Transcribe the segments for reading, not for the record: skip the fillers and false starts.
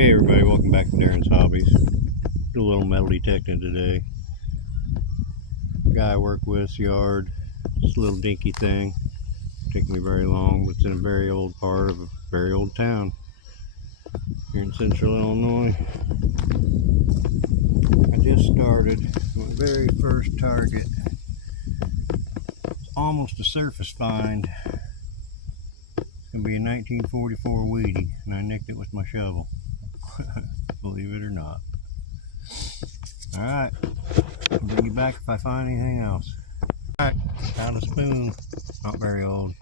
Hey everybody, welcome back to Darren's Hobbies. Do a little metal detecting today. Guy I work with, yard. Just a little dinky thing. Take me very long, but it's in a very old part of a very old town here in central Illinois. I just started my very first target. It's almost a surface find. It's going to be a 1944 Wheatie, and I nicked it with my shovel. Believe it or not. Alright, I'll bring you back if I find anything else. Alright, found a spoon. Not very old.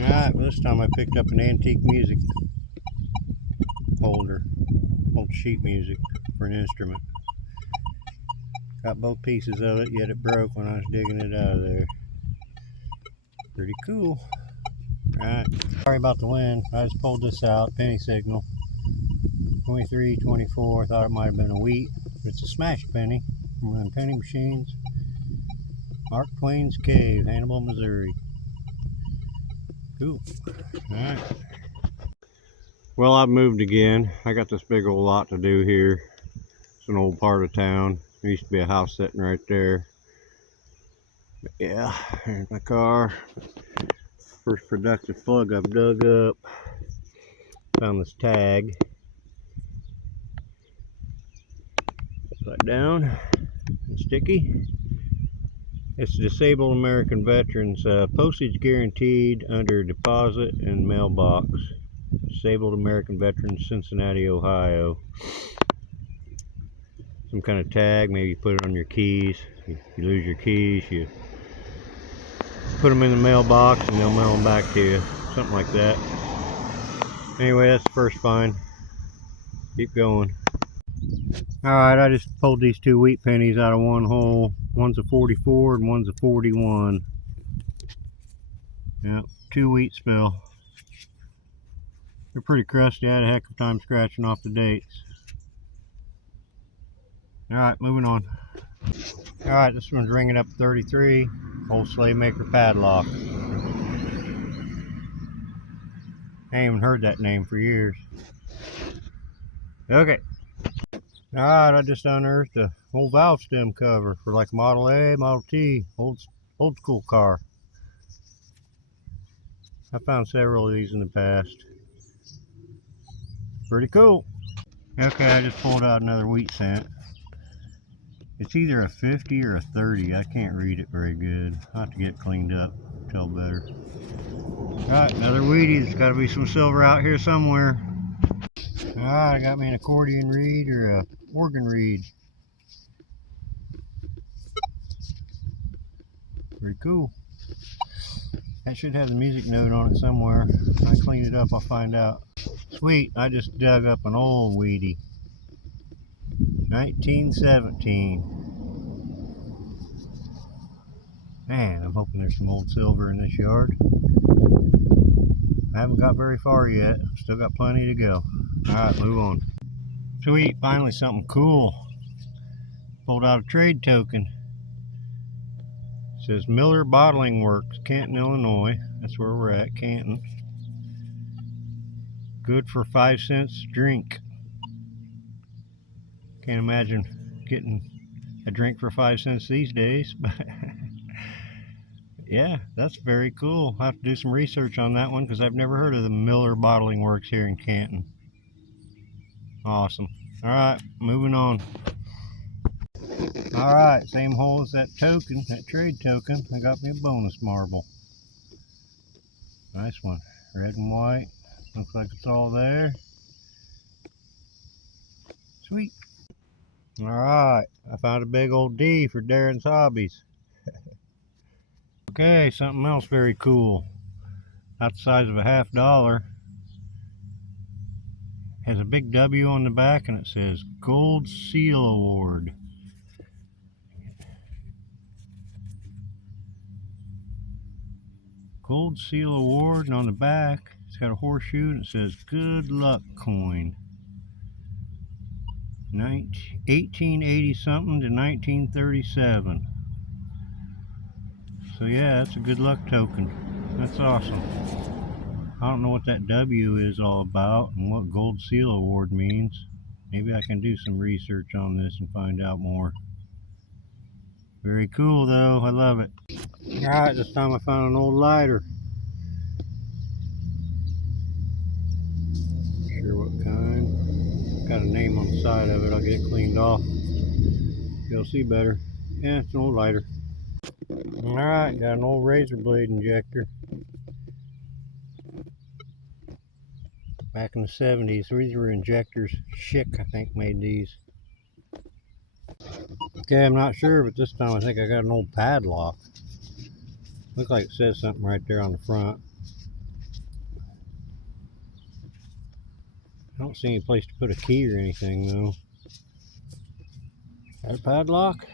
Alright, well this time I picked up an antique music holder. Old sheet music for an instrument. Got both pieces of it, yet it broke when I was digging it out of there. Pretty cool. Alright, sorry about the wind. I just pulled this out, penny signal. 23, 24, thought it might have been a wheat. It's a smash penny from one of them penny machines. Mark Twain's Cave, Hannibal, Missouri. Cool. Alright. Well, I've moved again. I got this big old lot to do here. It's an old part of town. There used to be a house sitting right there. But yeah, here's my car. First productive plug I've dug up. Found this tag. Upside down and sticky. It's Disabled American Veterans, postage guaranteed under deposit and mailbox. Disabled American Veterans, Cincinnati, Ohio. Some kind of tag, maybe you put it on your keys. If you lose your keys, you put them in the mailbox and they'll mail them back to you. Something like that. Anyway, that's the first find. Keep going. Alright, I just pulled these two wheat pennies out of one hole. One's a 44 and one's a 41. Yeah, two wheat spill. They're pretty crusty. I had a heck of a time scratching off the dates. Alright, moving on. Alright, this one's ringing up 33. Old slave maker padlock. I ain't even heard that name for years. Okay. Alright, I just unearthed a old valve stem cover for like Model A, Model T, old school car. I found several of these in the past. Pretty cool. Okay, I just pulled out another wheat cent. It's either a 50 or a 30. I can't read it very good. I'll have to get it cleaned up, tell better. Alright, another Wheatie. There's got to be some silver out here somewhere. Alright, I got me an accordion reed or a organ reed. Pretty cool. That should have the music note on it somewhere. If I clean it up, I'll find out. Sweet, I just dug up an old Wheatie. 1917. Man, I'm hoping there's some old silver in this yard. I haven't got very far yet. Still got plenty to go. Alright, move on. Sweet, finally something cool. Pulled out a trade token. It says Miller Bottling Works, Canton, Illinois. That's where we're at, Canton. Good for 5 cents drink. Can't imagine getting a drink for 5 cents these days, but yeah, that's very cool. I'll have to do some research on that one because I've never heard of the Miller Bottling Works here in Canton. Awesome. Alright, moving on. Alright, same hole as that token, that trade token. I got me a bonus marble. Nice one. Red and white. Looks like it's all there. Sweet. Alright, I found a big old D for Darren's Hobbies. Okay, something else very cool. About the size of a $50. Has a big W on the back and it says Gold Seal Award. Gold Seal Award, and on the back it's got a horseshoe and it says Good Luck Coin. 1880 something to 1937. So yeah, that's a good luck token. That's awesome. I don't know what that W is all about and what Gold Seal Award means. Maybe I can do some research on this and find out more. Very cool though, I love it. Alright, this time I found an old lighter. Not sure what kind. Got a name on the side of it, I'll get it cleaned off. You'll see better. Yeah, it's an old lighter. Alright, got an old razor blade injector. Back in the 70s, these were injectors. Schick, I think, made these. Okay, I'm not sure, but this time I think I got an old padlock. Looks like it says something right there on the front. I don't see any place to put a key or anything though. Got a padlock?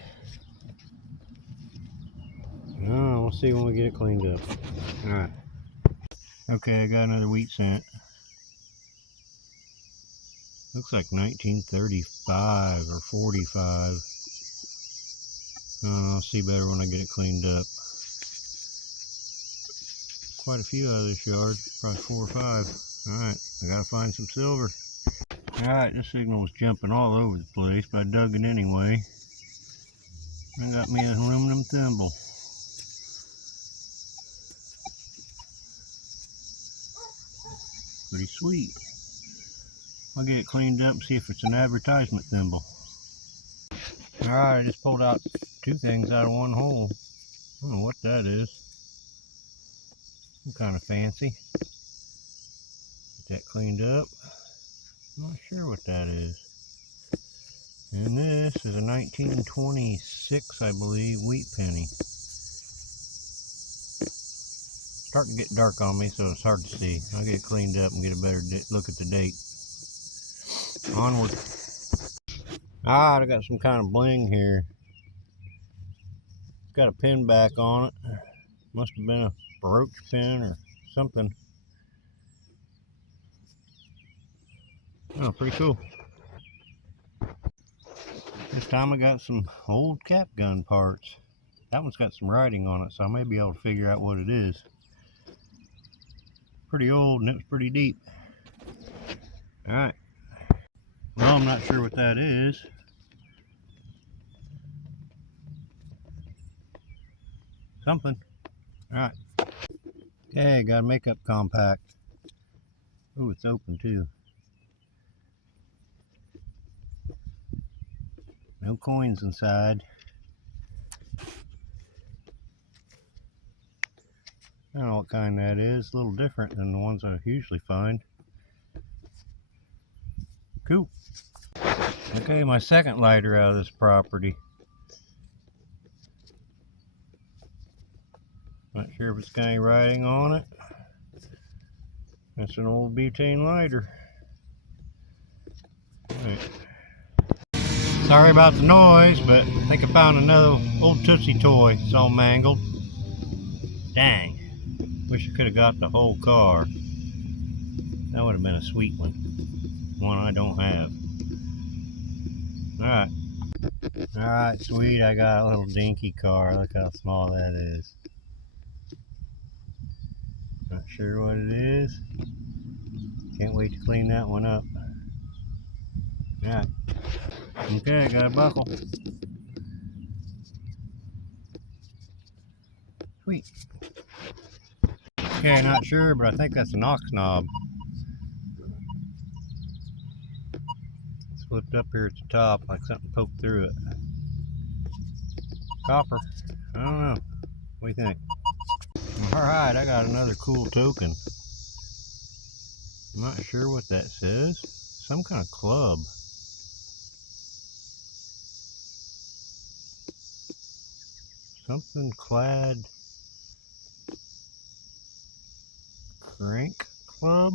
No, we'll see when we get it cleaned up. Alright. Okay, I got another wheat cent. Looks like 1935 or 45. I'll see better when I get it cleaned up. Quite a few out of this yard, probably 4 or 5. Alright, I gotta find some silver. Alright, this signal was jumping all over the place, but I dug it anyway. I got me an aluminum thimble. Pretty sweet. I'll get it cleaned up and see if it's an advertisement thimble. Alright, I just pulled out 2 things out of one hole. I don't know what that is. Some kind of fancy. Get that cleaned up. I'm not sure what that is. And this is a 1926, I believe, wheat penny. Starting to get dark on me, so it's hard to see. I'll get it cleaned up and get a better look at the date. Onward. Alright, I got some kind of bling here. It's got a pin back on it. Must have been a brooch pin or something. Oh, pretty cool. This time I got some old cap gun parts. That one's got some writing on it, so I may be able to figure out what it is. Pretty old and it was pretty deep. Alright. Well, I'm not sure what that is. Something. Alright. Okay, got a makeup compact. Oh, it's open too. No coins inside. I don't know what kind that is. A little different than the ones I usually find. Cool. Okay, my second lighter out of this property. Not sure if it's got any writing on it. That's an old butane lighter. Right. Sorry about the noise, but I think I found another old Tootsie toy. It's all mangled. Dang. Wish I could have got the whole car. That would have been a sweet one. One I don't have. Alright. Alright, sweet. I got a little dinky car. Look how small that is. Not sure what it is. Can't wait to clean that one up. Alright. Okay, got a buckle. Sweet. Okay, not sure, but I think that's an ox knob. It's flipped up here at the top like something poked through it. Copper. I don't know. What do you think? Alright, I got another cool token. I'm not sure what that says. Some kind of club. Something clad crank club?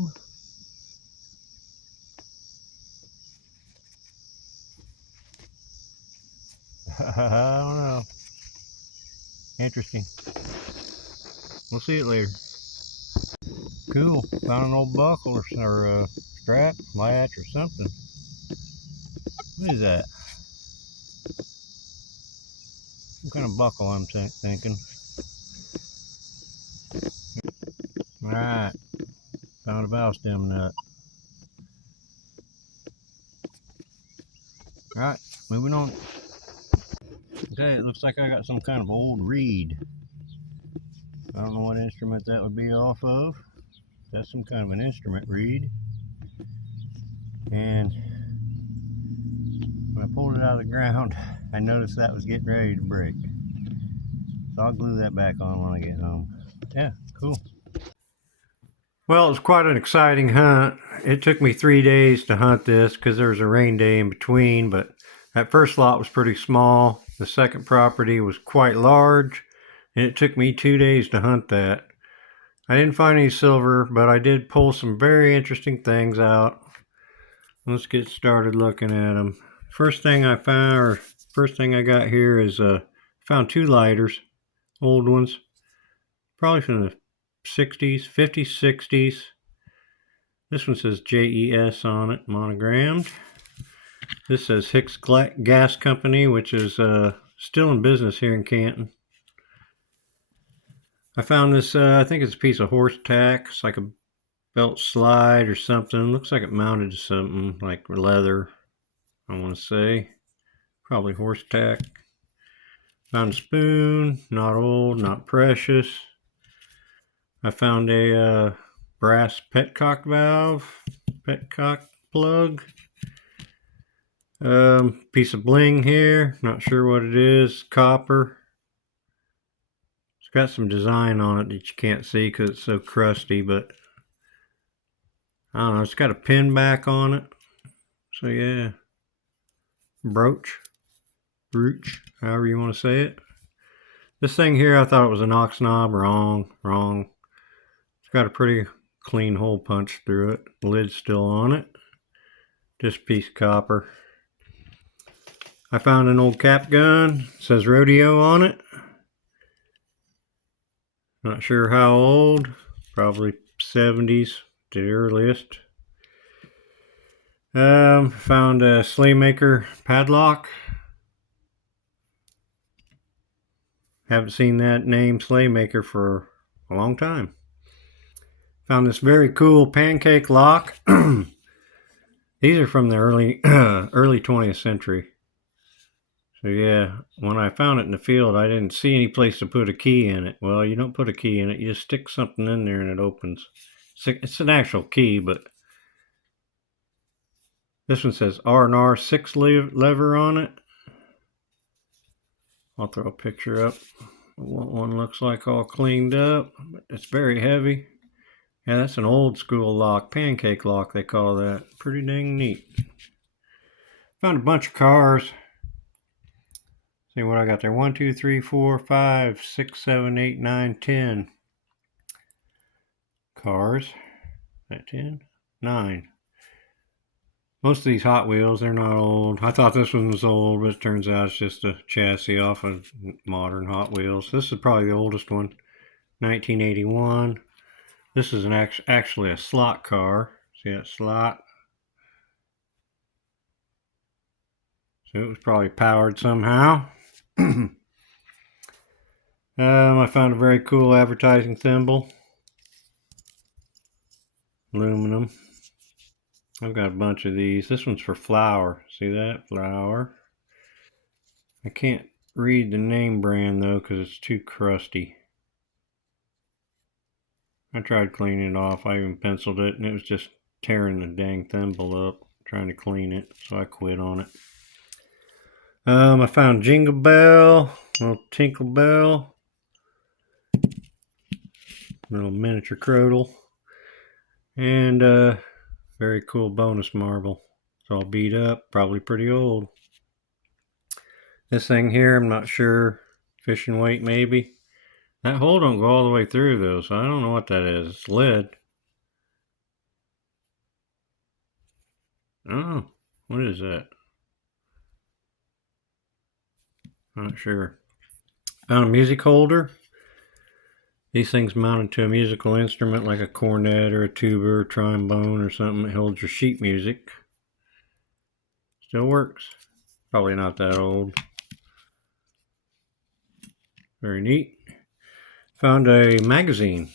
I don't know. Interesting. We'll see it later. Cool. Found an old buckle or strap, latch or something. What is that? What kind of buckle I'm thinking? Alright. Found a valve stem nut. Alright, moving on. Okay, it looks like I got some kind of old reed. I don't know what instrument that would be off of. That's some kind of an instrument reed. And when I pulled it out of the ground, I noticed that was getting ready to break. So I'll glue that back on when I get home. Yeah, cool. Well, it was quite an exciting hunt. It took me 3 days to hunt this because there was a rain day in between, but that first lot was pretty small. The second property was quite large, and it took me 2 days to hunt that. I didn't find any silver, but I did pull some very interesting things out. Let's get started looking at them. First thing I found, or first thing I got here is found 2 lighters, old ones, probably from the 60s, 50s, 60s. This one says JES on it, monogrammed. This says Hicks Gas Company, which is still in business here in Canton. I found this, I think it's a piece of horse tack. It's like a belt slide or something. Looks like it mounted to something like leather, I want to say. Probably horse tack. Found a spoon, not old, not precious. I found a brass petcock valve, petcock plug. Piece of bling here, not sure what it is, copper. It's got some design on it that you can't see because it's so crusty, but I don't know, it's got a pin back on it. So yeah, brooch, however you want to say it. This thing here, I thought it was an ox knob. Wrong. It's got a pretty clean hole punch through it. The lid's still on it. Just a piece of copper. I found an old cap gun. It says rodeo on it. Not sure how old. Probably 70s, the earliest. Found a Slaymaker padlock. Haven't seen that name Slaymaker for a long time. Found this very cool pancake lock. These are from the early 20th century. So yeah, when I found it in the field, I didn't see any place to put a key in it. Well, you don't put a key in it, you just stick something in there and it opens. It's an actual key, but this one says R&R 6 lever on it. I'll throw a picture up of what one looks like all cleaned up. It's very heavy. Yeah, that's an old school lock, pancake lock they call that. Pretty dang neat. Found a bunch of cars. See what I got there. 1, 2, 3, 4, 5, 6, 7, 8, 9, 10 cars. Is that 10? 9. Most of these Hot Wheels, they're not old. I thought this one was old, but it turns out it's just a chassis off of modern Hot Wheels. This is probably the oldest one, 1981. This is actually a slot car. See that slot? So it was probably powered somehow. I found a very cool advertising thimble. Aluminum. I've got a bunch of these. This one's for flour. See that? Flour. I can't read the name brand though because it's too crusty. I tried cleaning it off. I even penciled it and it was just tearing the dang thimble up trying to clean it, so I quit on it. I found Jingle Bell, little Tinkle Bell, little miniature Crodle, and very cool bonus marble. It's all beat up, probably pretty old. This thing here, I'm not sure, fishing weight maybe. That hole don't go all the way through though, so I don't know what that is. It's lead. Oh, what is that? Not sure. Found a music holder. These things mounted to a musical instrument like a cornet or a tuba or trombone or something that holds your sheet music. Still works. Probably not that old. Very neat. Found a magazine.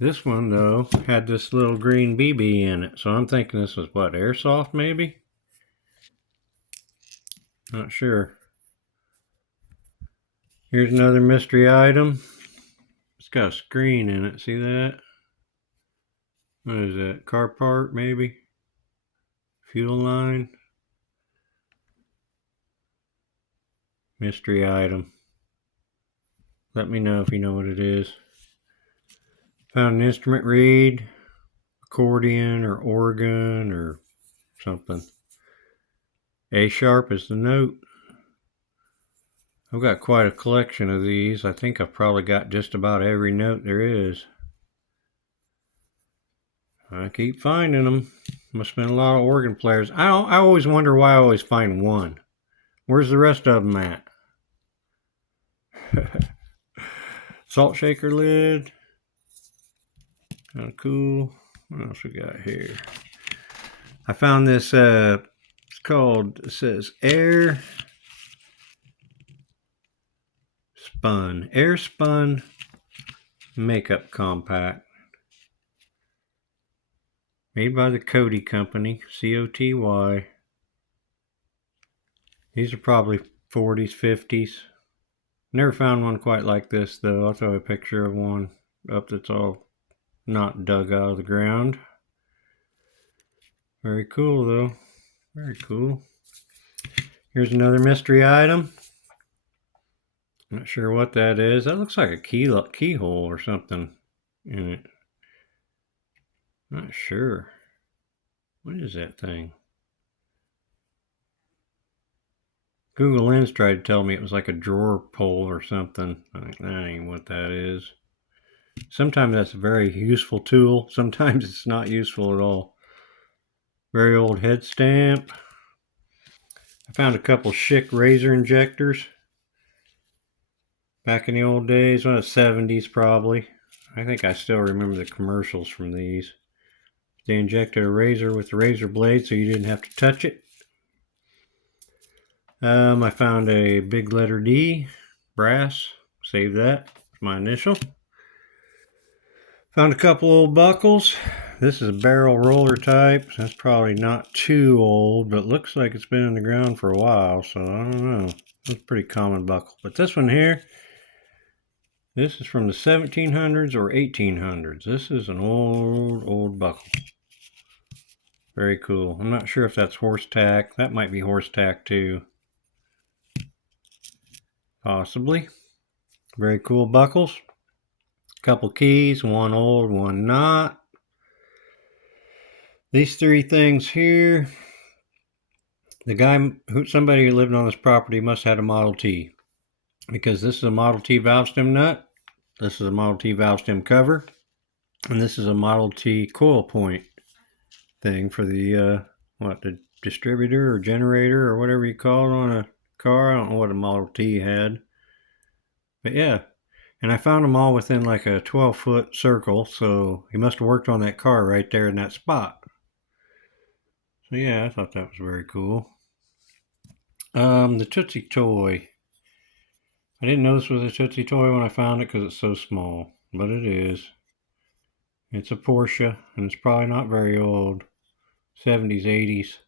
This one, though, had this little green BB in it, so I'm thinking this was, what, airsoft maybe? Not sure. Here's another mystery item. It's got a screen in it, see that? What is that, car part maybe? Fuel line? Mystery item. Let me know if you know what it is. Found an instrument reed, accordion or organ or something. A sharp is the note. I've got quite a collection of these. I think I've probably got just about every note there is. I keep finding them. Must have been a lot of organ players. I always wonder why I always find one. Where's the rest of them at? Salt shaker lid. Kind of cool. What else we got here? I found this, it's called, it says Air Spun Makeup Compact. Made by the Coty Company, C-O-T-Y. These are probably 40s, 50s. Never found one quite like this, though. I'll throw a picture of one up that's all not dug out of the ground. Very cool, though. Very cool. Here's another mystery item. Not sure what that is. That looks like a keyhole or something in it. Not sure. What is that thing? Google Lens tried to tell me it was like a drawer pull or something. I think that ain't what that is. Sometimes that's a very useful tool. Sometimes it's not useful at all. Very old head stamp. I found a couple Schick razor injectors. Back in the old days, one of the 70s probably. I think I still remember the commercials from these. They injected a razor with the razor blade so you didn't have to touch it. I found a big letter D, brass. Save that, my initial. Found a couple old buckles. This is a barrel roller type. That's probably not too old, but looks like it's been in the ground for a while, so I don't know. It's a pretty common buckle. But this one here, this is from the 1700s or 1800s. This is an old buckle. Very cool. I'm not sure if that's horse tack. That might be horse tack too. Possibly. Very cool buckles. Couple keys, one old, one not. These three things here. Somebody who lived on this property must have had a Model T, because this is a Model T valve stem nut. This is a Model T valve stem cover, and this is a Model T coil point thing for the the distributor or generator or whatever you call it on a car. I don't know what a Model T had, but yeah. And I found them all within like a 12-foot circle, so he must have worked on that car right there in that spot. So yeah, I thought that was very cool. The Tootsie Toy. I didn't know this was a Tootsie Toy when I found it because it's so small, but it is. It's a Porsche, and it's probably not very old. 70s, 80s.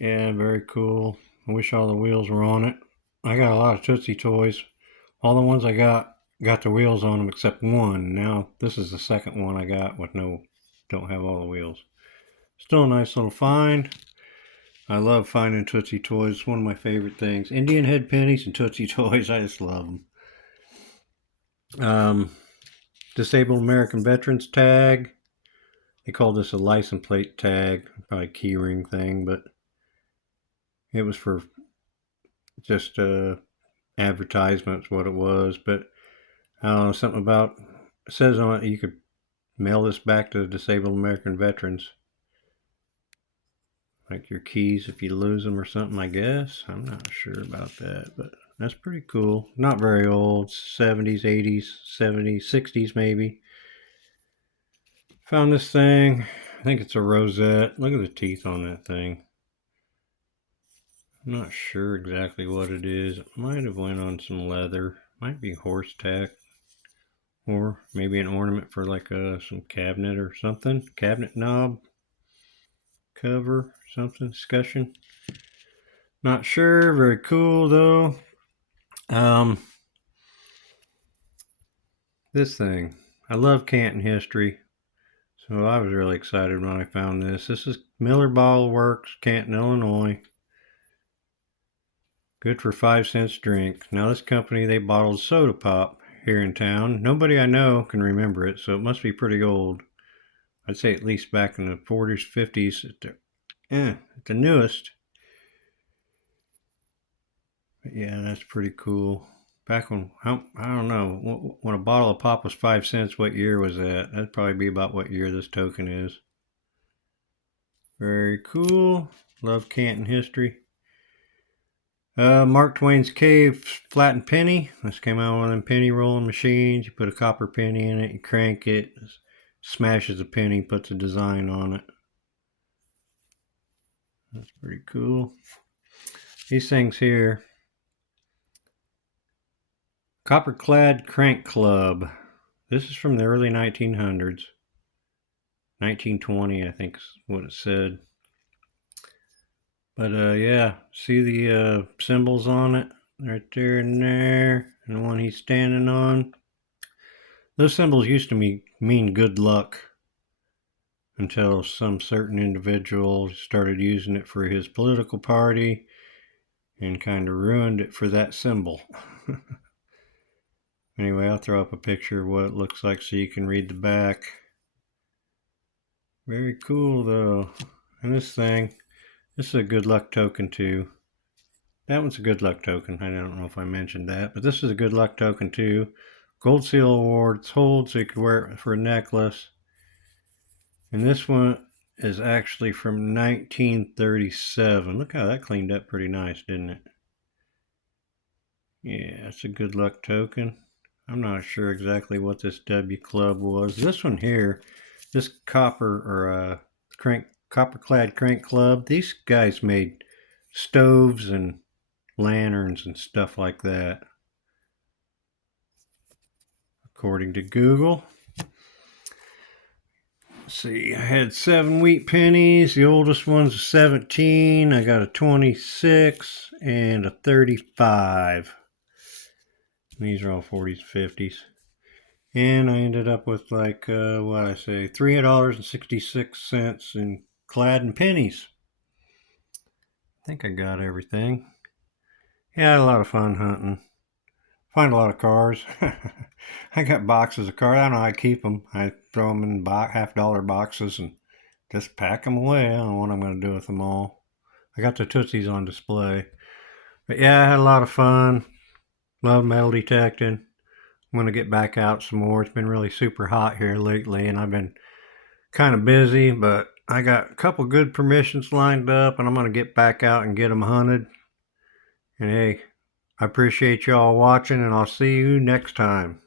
Yeah, very cool. I wish all the wheels were on it. I got a lot of Tootsie Toys. All the ones I got the wheels on them except one. Now this is the second one I got with don't have all the wheels. Still a nice little find. I love finding Tootsie Toys. It's one of my favorite things. Indian head pennies and Tootsie Toys. I just love them. Disabled American Veterans tag. They call this a license plate tag, probably a key ring thing, but it was for just advertisements what it was. But I don't know, something about, it says on it you could mail this back to disabled American veterans, like your keys if you lose them or something, I guess. I'm not sure about that, but that's pretty cool. Not very old. 70s, 80s, 70s, 60s maybe. Found this thing. I think it's a rosette. Look at the teeth on that thing. I'm not sure exactly what it is. It might have went on some leather. Might be horse tack. or maybe an ornament for like some cabinet or something, cabinet knob cover, something, discussion. Not sure. Very cool though. This thing, I love Canton history, so I was really excited when I found this. This is Miller Bottle Works, Canton, Illinois. Good for 5 cents drink. Now this company, they bottled soda pop here in town. Nobody I know can remember it, so it must be pretty old. I'd say at least back in the 40s, 50s at the newest. But yeah, that's pretty cool. Back when, I don't know, when a bottle of pop was 5 cents, what year was that? That'd probably be about what year this token is. Very cool. Love Canton history. Mark Twain's Cave flattened penny. This came out of one of them penny rolling machines. You put a copper penny in it, you crank it, smashes a penny, puts a design on it. That's pretty cool. These things here. Copper-clad crank club. This is from the early 1900s. 1920, I think is what it said. But yeah, see the symbols on it? Right there and there. And the one he's standing on. Those symbols used to mean good luck until some certain individual started using it for his political party and kind of ruined it for that symbol. Anyway, I'll throw up a picture of what it looks like so you can read the back. Very cool though. And this thing, this is a good luck token too. That one's a good luck token. I don't know if I mentioned that, but this is a good luck token too. Gold Seal Awards hold, so you could wear it for a necklace. And this one is actually from 1937. Look how that cleaned up pretty nice, didn't it? Yeah, it's a good luck token. I'm not sure exactly what this W Club was. This one here, this copper or copper-clad crank club, these guys made stoves and lanterns and stuff like that, according to Google. Let's see, I had 7 wheat pennies. The oldest one's a 17. I got a 26 and a 35. These are all 40s, 50s. And I ended up with like, $3.66 in clad and pennies. I think I got everything. Yeah, I had a lot of fun hunting. Find a lot of cars. I got boxes of cars. I don't know how I keep them. I throw them in $half boxes and just pack them away. I don't know what I'm going to do with them all. I got the Tootsies on display. But yeah, I had a lot of fun. Love metal detecting. I'm going to get back out some more. It's been really super hot here lately, and I've been kind of busy, but I got a couple good permissions lined up, and I'm going to get back out and get them hunted. And hey, I appreciate y'all watching, and I'll see you next time.